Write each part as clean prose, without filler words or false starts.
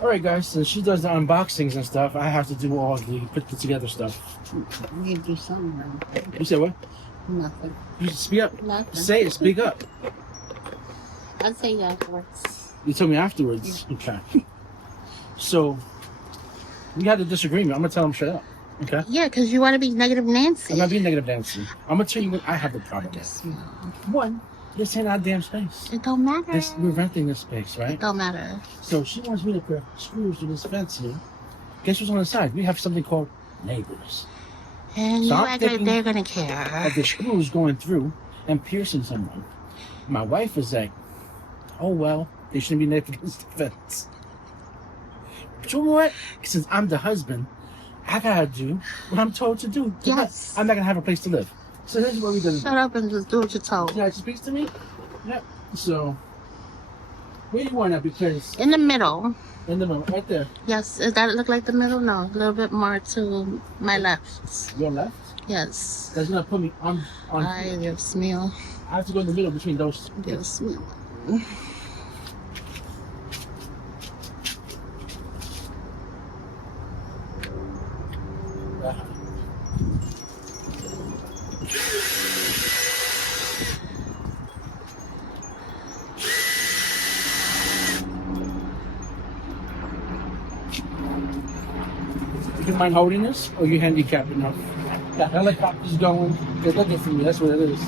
All right, guys. Since she does the unboxings and stuff, I have to do all the put together stuff. You do something. You said what? Nothing. You speak up. Nothing. Say it. Speak up. I'll say you afterwards. You told me afterwards. Yeah. Okay. So we had a disagreement. I'm gonna tell him straight up. Okay. Yeah, because you want to be negative Nancy. I'm not being negative, Nancy. I'm gonna tell you what I have the problem with. One, this ain't our damn space. It don't matter. We're renting this space, right? It don't matter. So she wants me to put screws to this fence here. Guess what's on the side? We have something called neighbors. And So you I'm act like thinking they're going to care. Of the screws going through and piercing someone. My wife is like, oh well, they shouldn't be near this fence. But you know what? Since I'm the husband, I gotta do what I'm told to do. Yes. I'm not gonna have a place to live. So here's what we're gonna do. Shut up and just do what you're told. Yeah, she speaks to me? Yep. So, where do you want that? Because In the middle. in the middle, right there. Yes. Does that look like the middle? No. A little bit more to my left. Your left. Yes. That's gonna put me on. Ay, Dios mío. I have to go in the middle between those. Dios mío. You mind holding this, or you handicapped enough? The helicopter's going. They're looking for me. That's what it is.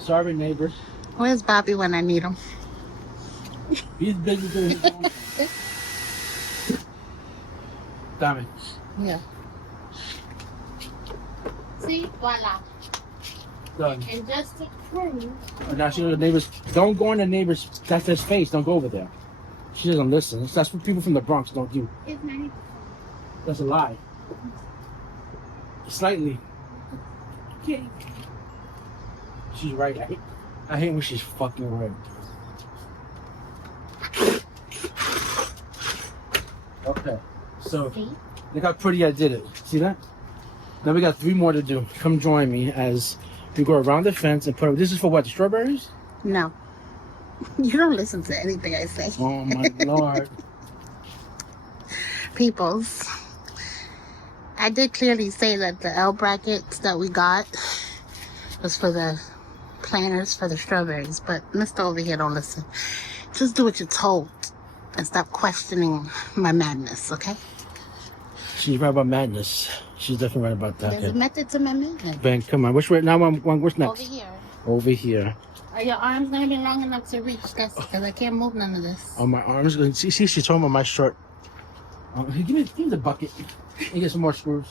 Sorry, neighbor. Where's Bobby when I need him? He's busy doing his own thing. Dame. Yeah. See? Voila. Done. And just to prove. Now she knows the neighbors. Don't go in the neighbors. That's their space. Don't go over there. She doesn't listen. That's what people from the Bronx don't do. It's 90%. That's a lie. Slightly. Okay. She's right. I hate when she's fucking right. Okay. So, See? look how pretty I did it. See that? Now we got 3 more to do. Come join me as we go around the fence and put. This is for what? The strawberries? No. You don't listen to anything I say. Oh my lord. Peoples. I did clearly say that the L brackets that we got was for the planters for the strawberries, but Mr. over here don't listen. Just do what you're told and stop questioning my madness, okay? She's right about madness. She's definitely right about that. There's a method to my madness. Ben, come on. Which way? Now, what's next? Over here. Over here. Are your arms gonna be long enough to reach this? Because I can't move none of this. On my arms. See, she's talking about my shirt. Give me the bucket. And get some more screws.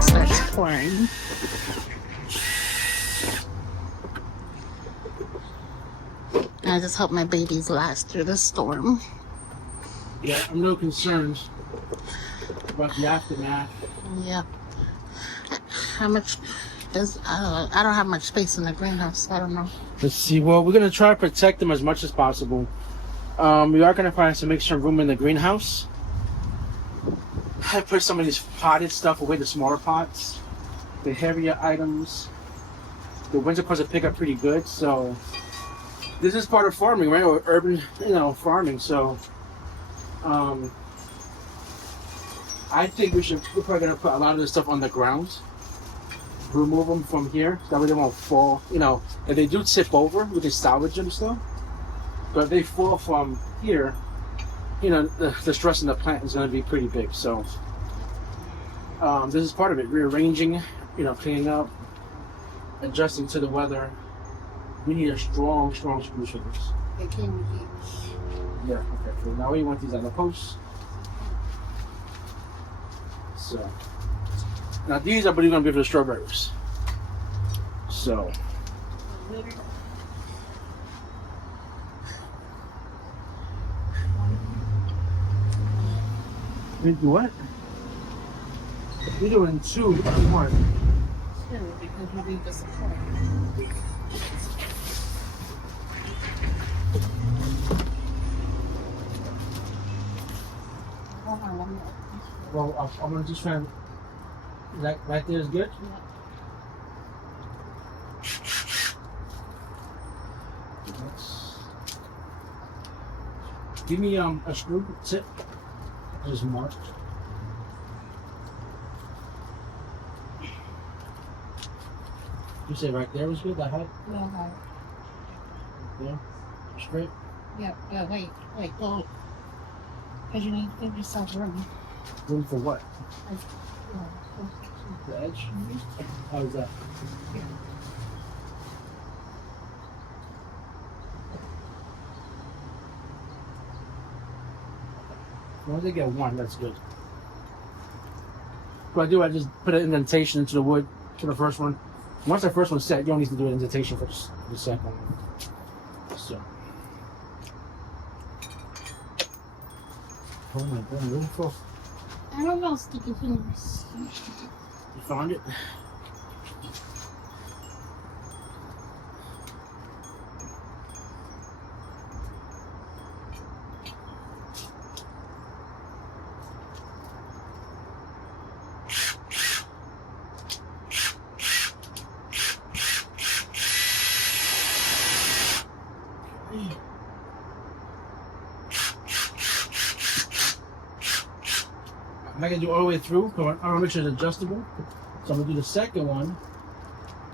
Starts pouring. I just hope my babies last through the storm. Yeah, I'm no concerned about the aftermath. Yep. How much is, I don't have much space in the greenhouse. I don't know. Let's see. Well, we're gonna try to protect them as much as possible. We are gonna find some extra room in the greenhouse. I put some of these potted stuff away, the smaller pots, the heavier items. The winter pots will pick up pretty good, so this is part of farming, right? Or urban, farming. So, I think we're probably gonna put a lot of this stuff on the ground. Remove them from here, so that way they won't fall. If they do tip over, we can salvage them still. But if they fall from here, you know, the stress in the plant is going to be pretty big. So this is part of it. Rearranging, you know, cleaning up, adjusting to the weather. We need a strong screw for this. They came with you. Yeah, okay. So now we want these on the posts. So now these I believe are going to be for the strawberries. So we do what? We're doing 2, 1. Sure, because we need the support. Hold on, let me open this. Well, I'm gonna just try and that right there is good. Let's- Give me a screw tip. Just mark. You say right there was good. That height. Yeah, okay. Yeah. Straight. Yeah, wait, go. Because you need to give yourself room. Room for what? Yeah. The edge. How is that? Once they get 1, that's good. What I do, I just put an indentation into the wood for the first one. Once the first one's set, you don't need to do an indentation for the second one. So. Oh my god, really full. I don't know, sticky fingers. You found it? I'm not gonna do all the way through. I want to make sure it's adjustable. So I'm gonna do the second one,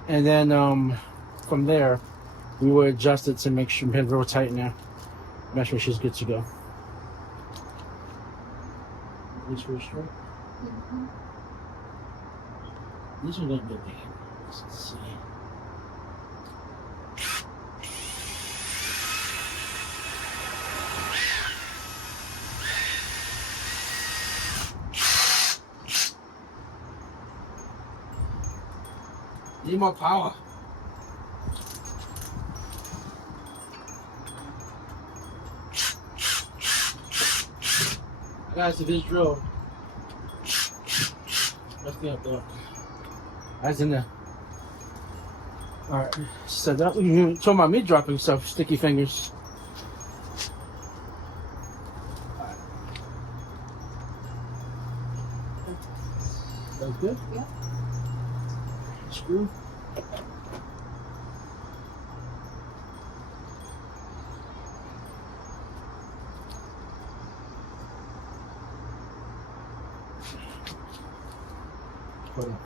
and then from there we will adjust it to make sure it's real tight now. Make sure she's good to go. This real straight. This one don't look big. Let's see. Need more power. Guys, if this drill, let's get up there. That's in there. Alright, so that you talking about me dropping stuff, sticky fingers. That's good? Yeah. Screw. Hold on.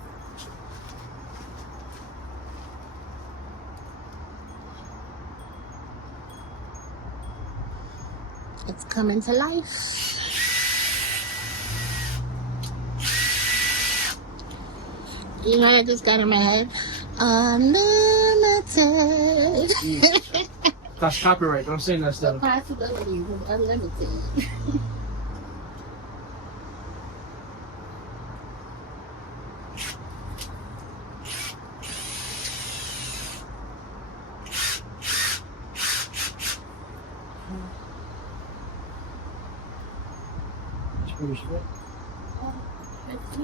It's coming to life. You know what I just got in my head? Unlimited. That's copyright. Don't say that stuff. Possibilities of unlimited. Pretty straight.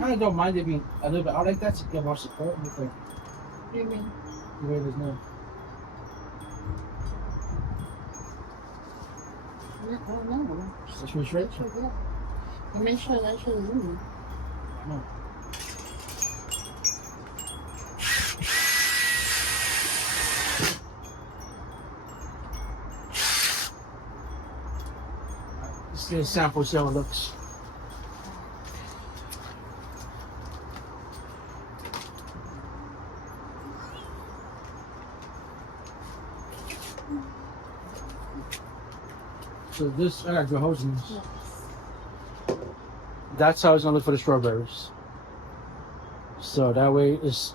I don't mind it being a little bit out like that to get more support. With the You mean? way it is now. I don't know. That's pretty straight. Sure, yeah. I'll make sure that's your room. No. Let's get a sample, see how it looks. So this, I gotta go hose in this. Yes. That's how it's gonna look for the strawberries. So that way it's,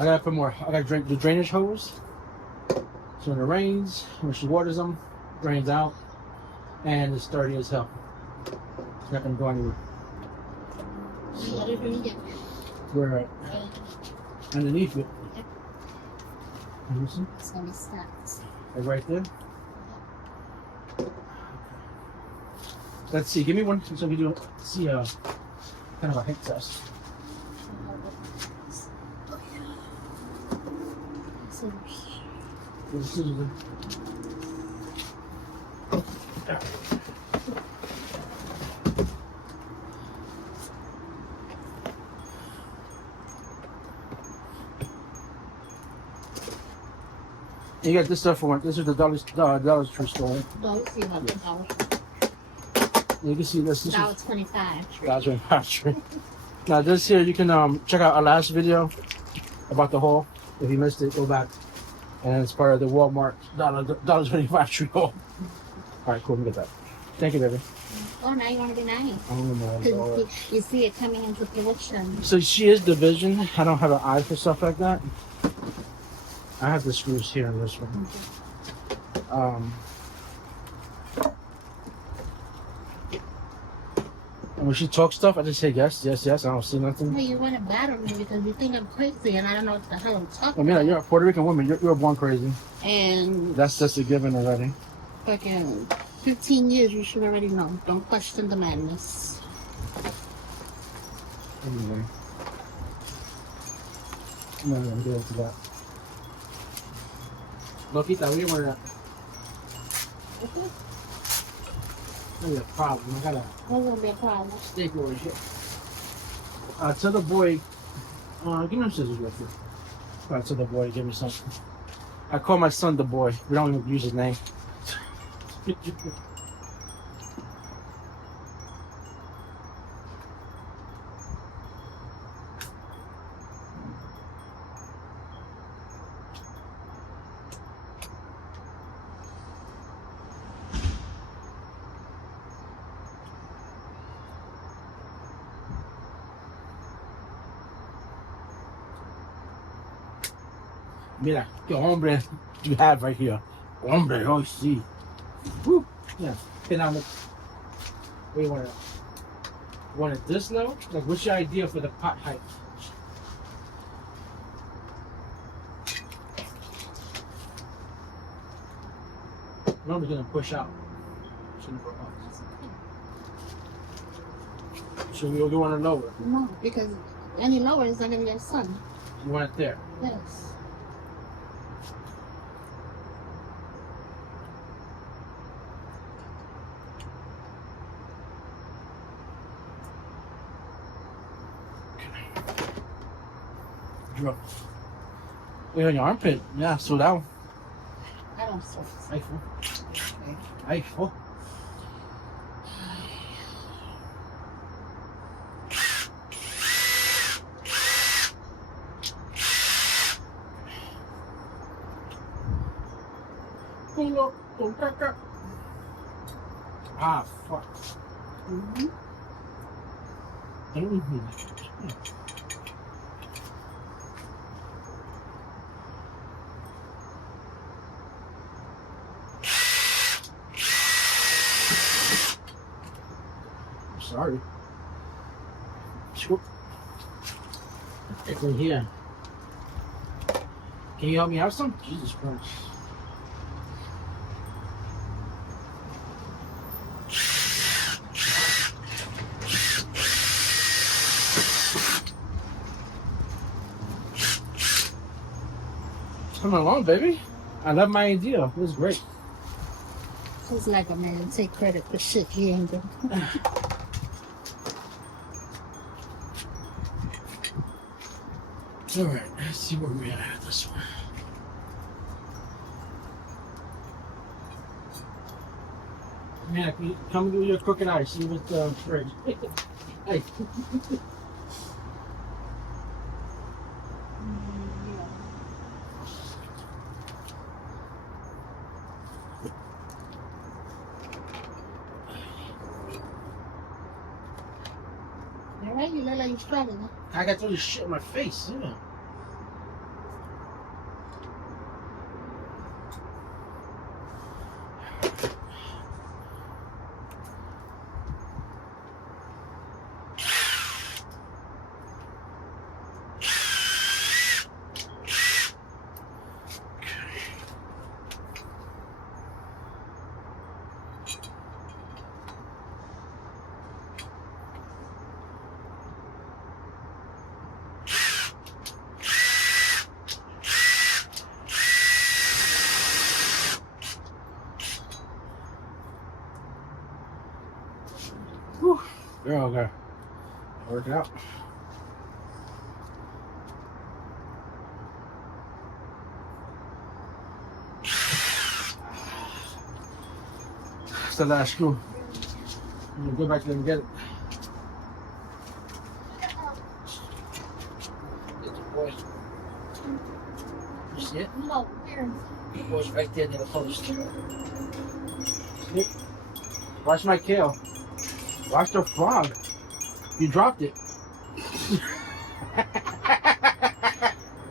I gotta put more, I gotta drink the drainage hose. So when it rains, when she waters them, drains out, and it's sturdy as hell. It's not gonna go anywhere. What if we get We're underneath it. Yep. Let me see. it's gonna be stacked. Like right there. Let's see. Give me one so we do see a kind of a hit test. So, This is the- Yeah. You got this stuff for one. This is the Dollar Tree store. don't see about the dollar. You can see this. This is $1.25. Dollar Tree. Now this here, you can check out our last video about the haul. If you missed it, go back. And it's part of the Walmart $1.25 tree haul. All right, cool. Let me get that. Thank you, baby. Oh, now you want to be nice. Oh my Because Lord. you see it coming into fruition. So she is division. I don't have an eye for stuff like that. I have the screws here in this one. And when she talks stuff, I just say yes, yes, yes. I don't see nothing. Hey, you want to battle me because you think I'm crazy and I don't know what the hell I'm I talking mean, about. you're a Puerto Rican woman. You're born crazy. And That's a given already. fucking 15 years, you should already know. Don't question the madness. Anyway. I'm not gonna get into that. Loquita, we were at. Okay? Maybe a problem. I got a That's gonna be a problem. steak over here. Tell the boy. Give me some scissors real quick. Tell the boy, give me something. I call my son the boy. We don't even use his name. Mira, qué hombre you have right here. Hombre, oh, sí. Woo. Yeah. Okay, now, what do you want it? Want it this low? Like, what's your idea for the pot height? Remember, gonna push out. Shouldn't go up. So you want it lower? No, because any lower is not gonna get sun. You want it there? Yes. Drop. Wait on your armpit. Yeah, slow down. I don't see. Ahí fue. Ahí fue. Culo con caca. Ah, fuck. Mm-hmm. Sorry. Scoop. It's in here. Can you help me have some? Jesus Christ. It's coming along, baby. I love my idea. It was great. He's like a man. Take credit for shit he ain't done. All right, let's see where we are at this one. Man, can you come with your crooked eye, see what's the fridge. Hey. look like you're struggling. I got all this shit in my face. Yeah. Whew. Girl, okay. Work out. It's the last screw. I'm gonna go back there and get it. Get the boy. You see it? No, where? The boy's right there near the post. See it? Watch my kale. Watch the frog. You dropped it. Yeah,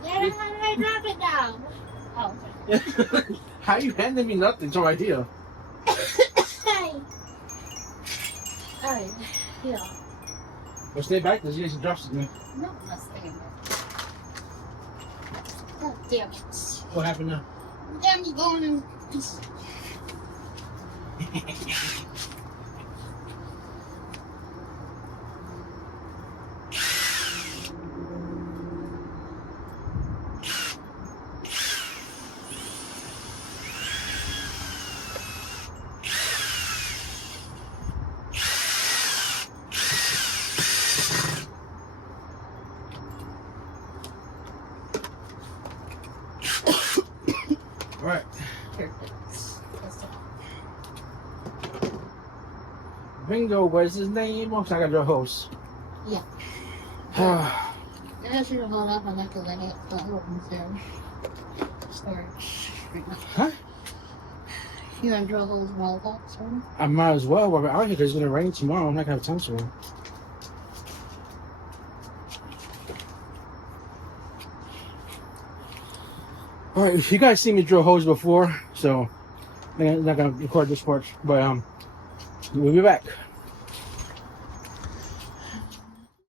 how did I drop it down? Oh, okay. How you handing me nothing? It's no idea. Hey. Alright, yeah. Well, stay back. There's Jason drops it again. No, I'm not staying there. God damn it. What happened now? Damn, you going in. All right. Bingo, what's his name? Oh, I got your host. Yeah. Ah, I should have gone up on that because I got the open storage. huh? You gonna drill holes in all that, so? I might as well. While we're out here, 'cause it's gonna rain tomorrow. I'm not gonna have time tomorrow. All right, you guys seen me drill holes before, so I'm not gonna record this part. But we'll be back.